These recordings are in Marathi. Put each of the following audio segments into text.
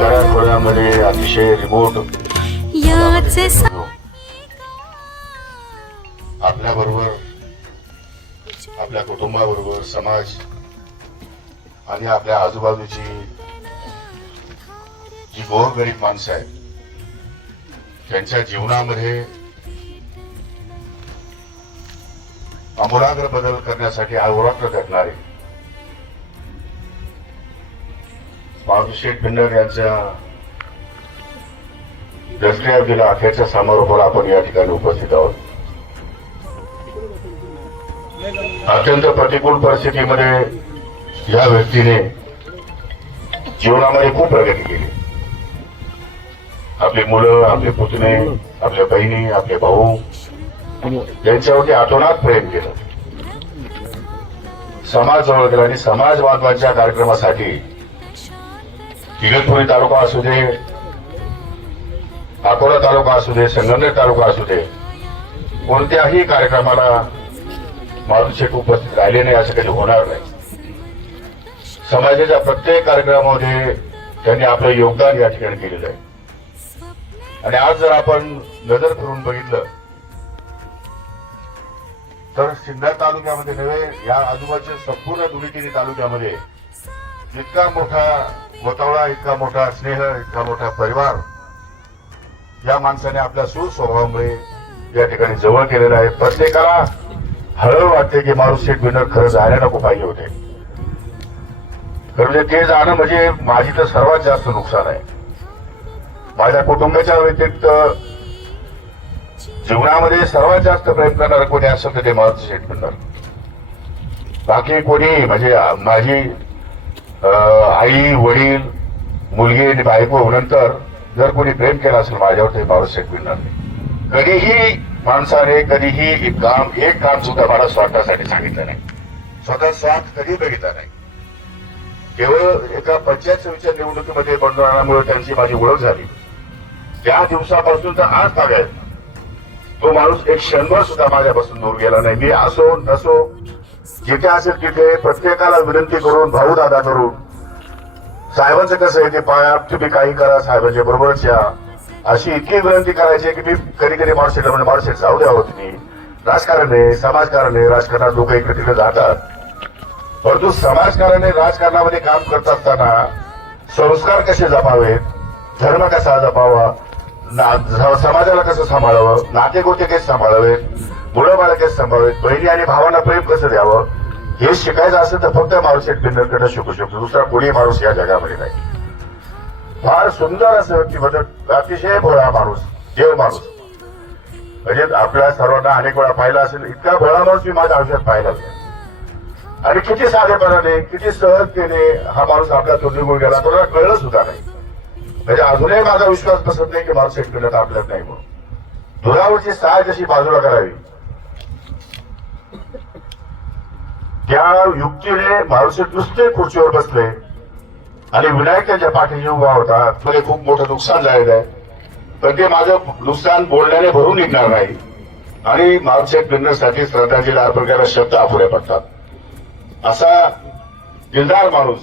वातावरणामध्ये अतिशय रिमोट आपल्या बरोबर आपल्या कुटुंबाबरोबर समाज आणि आपल्या आजूबाजूची जी गोरगरीब माणसं आहेत त्यांच्या जीवनामध्ये आमूलाग्र बदल करण्यासाठी अहोरात्र करणारे माधुशेठ पिंडर यांच्या दसऱ्या दिला अखेरच्या समारोपाला आपण या ठिकाणी उपस्थित आहोत. अत्यंत प्रतिकूल परिस्थितीमध्ये या व्यक्तीने जीवनामध्ये खूप प्रगती केली. आपली मुलं आपले पुतणे आपल्या बहिणी आपले भाऊ यांच्यावरती आठवणात प्रेम केलं. समाज जवळ गेला आणि समाज बांधवांच्या कार्यक्रमासाठी इगतपुरी तालुका असू दे अकोला तालुका असू दे संगमनेर तालुका असू दे कोणत्याही कार्यक्रमाला माधुशेठ उपस्थित राहिले नाही असं कधी होणार नाही. समाजाच्या प्रत्येक कार्यक्रमामध्ये त्यांनी आपलं योगदान या ठिकाणी केलेलं आहे. आणि आज जर आपण नजर फिरून बघितलं तर सिन्नर तालुक्यामध्ये नव्हे या आजूबाजूच्या संपूर्ण दुर्गीगिरी तालुक्यामध्ये इतका मोठा गोतावळा इतका मोठा स्नेह इतका मोठा परिवार या माणसाने आपल्या सुस्वभावामुळे या ठिकाणी जवळ केलेला आहे. प्रत्येकाला हळू वाटते की माणूस शेठ विनर खरं जायला नको पाहिजे होते. खरं म्हणजे ते जाणं म्हणजे माझी तर सर्वात जास्त नुकसान आहे. माझ्या कुटुंबाच्या व्यतिरिक्त जीवनामध्ये सर्वात जास्त प्रेम करणारं कोणी असेल तर ते मारुती शेठ विनर बाकी कोणी म्हणजे माझी आई वडील मुलगी आणि बायको नंतर जर कोणी प्रेम केला असेल माझ्यावर ते मारुती मिळणार नाही. कधीही माणसाने कधीही एक काम एक काम सुद्धा मला स्वार्थासाठी सांगितलं नाही. स्वतः स्वार्थ कधी बघितला नाही. केवळ एका पंचायत समितीच्या निवडणुकीमध्ये बंधनामुळे त्यांची माझी ओळख झाली. त्या दिवसापासून तर आज ताब्यात तो माणूस एक क्षणभर सुद्धा माझ्यापासून दूर गेला नाही. मी असो नसो जिथे असेल तिथे प्रत्येकाला विनंती करून भाऊ दादा करून साहेबांचं कसं आहे ते पाया तुम्ही काही करा साहेबांच्या बरोबरच या. अशी इतकी विनंती करायची की मी कधी कधी माणूस म्हणजे माणूस जाऊ द्यावं मी. राजकारण आहे समाजकारण आहे राजकारणात लोक इकडे तिकडे जातात परंतु समाजकारणाने राजकारणामध्ये काम करत असताना संस्कार कसे जपावेत धर्म कसा जपावा ना- समाजाला कसं सांभाळावं नातेगोते कसे सांभाळावेत मुलं बाळ कसं सांभाळावेत बहिणी आणि भावाला प्रेम कसं द्यावं? हे शिकायचं असेल तर फक्त माणूस एक शिकू शकतो. दुसरा कोणी माणूस या जगामध्ये नाही. फार सुंदर असं व्यक्तिमत्व. अतिशय भोळा माणूस. देव माणूस. म्हणजे आपल्या सर्वांना अनेक वेळा पाहिला असेल इतका भोळा माणूस मी माझ्या आयुष्यात पाहिला आणि किती साधेपणाने किती सहजतेने हा माणूस आपल्यातून निघून गेला कोणाला कळलं सुद्धा नाही. म्हणजे अजूनही माझा विश्वास बसत नाही की माणूस एकट्यात आपल्यात नाही म्हणून. दुरावरची साय जशी बाजूला करावी. त्या युक्तीने माणूस नुसते खुर्चीवर बसले आणि विनायक त्यांच्या पाठीशी उभा होता मध्ये खूप मोठं नुकसान झालेलं आहे. पण ते माझं नुकसान बोलण्याने भरून निघणार नाही. आणि माणूस बिंदरसाठी श्रद्धांजली अर्पण करायला शब्द अपुरे पडतात. असा दिलदार माणूस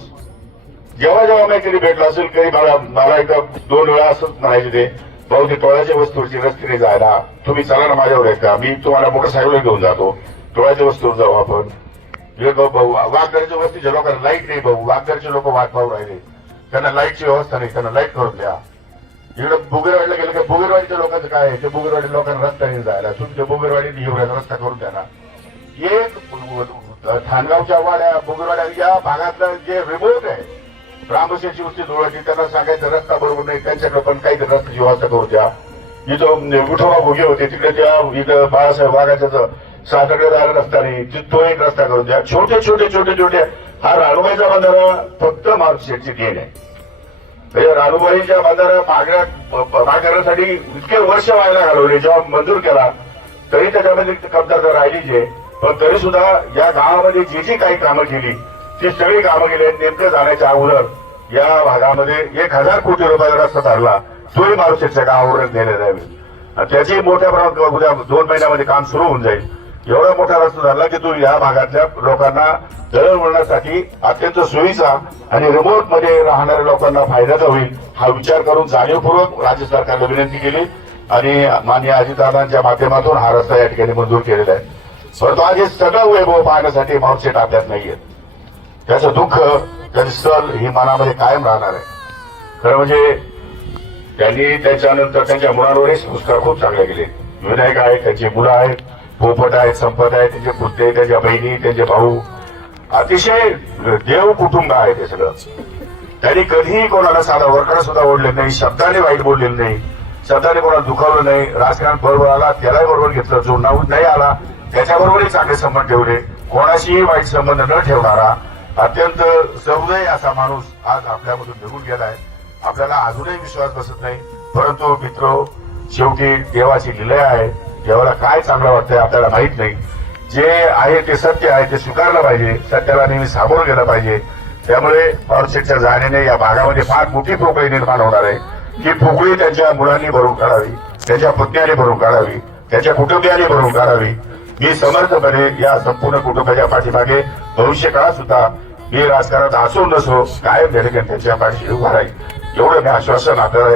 जेव्हा जेव्हा मी कधी भेटला असेल कधी मला मला एकदा दोन वेळा असंच म्हणायचे ते भाऊ ते टोळ्याच्या वस्तूची रस्त्याने जायला तुम्ही चला ना माझ्यावर येता का मी तुम्हाला मोटरसायकल घेऊन जातो. टोळ्याच्या वस्तूवर जाऊ आपण. वाघगरच्या वस्तीच्या लोकांना लाइट नाही भाऊ वाघगरचे लोक वाट पाहू राहिले. त्यांना लाईटची व्यवस्था नाही त्यांना लाइट करून द्या. इकडे बुगेरवाडीला गेलं की बुगेरवाडीच्या लोकांचं काय आहे? ते बुगेरवाडी लोकांना रस्ता नाही जायला. तुमच्या बुगेरवाडीने एवढ्या रस्ता करून द्या ना. एक थानगावच्या वाड्या बुगेरवाड्या या भागातलं जे रिमोट आहे रामसेची वस्ती धुळाची त्यांना सांगायचं रस्ता बरोबर नाही त्यांच्याकडे पण काही रस्त्याची व्यवस्था करू द्या. इथं विठोबा भोगे होते तिकडे त्या इथं बाळासाहेब वाघाच्या सासकडे जायला रस्ता नाही तिथं एक रस्ता करून द्या. छोटे छोटे छोटे छोटे. हा राणूबाईचा बंधारा फक्त मार्गशेटची देण आहे. म्हणजे राणूबाईच्या बंधारा मागण्या मागण्यासाठी इतके वर्ष व्हायला घालवले जेव्हा मंजूर केला तरी त्याच्यामध्ये कमतरता राहिलीच आहे. पण तरी सुद्धा या गावामध्ये जी जी काही कामं केली ती सगळी कामं केली आहेत. नेमकं जाण्याच्या अगोदर या भागामध्ये एक हजार कोटी रुपयाचा रस्ता ठरला तोही मारुशेटच्या गावावरच नेलेला आहे. त्याची मोठ्या प्रमाणात उद्या दोन महिन्यामध्ये काम सुरू होऊन जाईल. एवढा मोठा रस्ता झाला की तो या भागातल्या लोकांना दळणवळणासाठी अत्यंत सोयीचा आणि रिमोटमध्ये राहणाऱ्या लोकांना फायद्याचा होईल हा विचार करून जाणीवपूर्वक राज्य सरकारला विनंती केली. आणि माननीय अजितदादांच्या माध्यमातून हा रस्ता या ठिकाणी मंजूर केलेला आहे. परंतु आज हे सगळं वैभव पाहण्यासाठी मावशे आपल्यात नाहीये त्याचं दुःख त्याची सल ही मनामध्ये कायम राहणार आहे. खरं म्हणजे त्यांनी त्याच्यानंतर त्यांच्या मुलांवरही संस्कार खूप चांगले केले. विनायक आहेत त्यांची मुलं आहेत पोपट आहेत संपत आहेत त्यांचे पुत्ते त्यांच्या बहिणी त्यांचे भाऊ. अतिशय देव कुटुंब आहे ते सगळं. त्यांनी कधीही कोणाला साधा वरकडा सुद्धा ओढले नाही शब्दाने वाईट बोललेलं नाही. शब्दाने कोणाला दुखावलं नाही राजकारण बरोबर आला त्यालाही बरोबर घेतलं जो नाव नाही आला त्याच्याबरोबरही चांगले संबंध ठेवले. कोणाशीही वाईट संबंध न ठेवणारा अत्यंत सहृदय असा माणूस आज आपल्यामधून निघून गेलाय. आपल्याला अजूनही विश्वास बसत नाही. परंतु मित्र शेवटी देवाची लिलय आहे. देवाला काय चांगलं वाटतंय आपल्याला माहीत नाही. जे आहे ते सत्य आहे ते स्वीकारलं पाहिजे. सत्याला नेहमी सामोरं गेलं पाहिजे. त्यामुळे पॉवरसेटच्या जाण्याने या भागामध्ये फार मोठी पोकळी निर्माण होणार आहे. ही पोकळी त्यांच्या मुलांनी भरून काढावी त्याच्या पुतण्याने भरून काढावी त्याच्या कुटुंबियाने भरून काढावी. मी समर्थपणे या संपूर्ण कुटुंबाच्या पाठीमागे भविष्यकाळात सुद्धा मी राजकारणात असो नसो कायम या त्यांच्या पाठीशी उभा राहील एवढं मी आश्वासन आता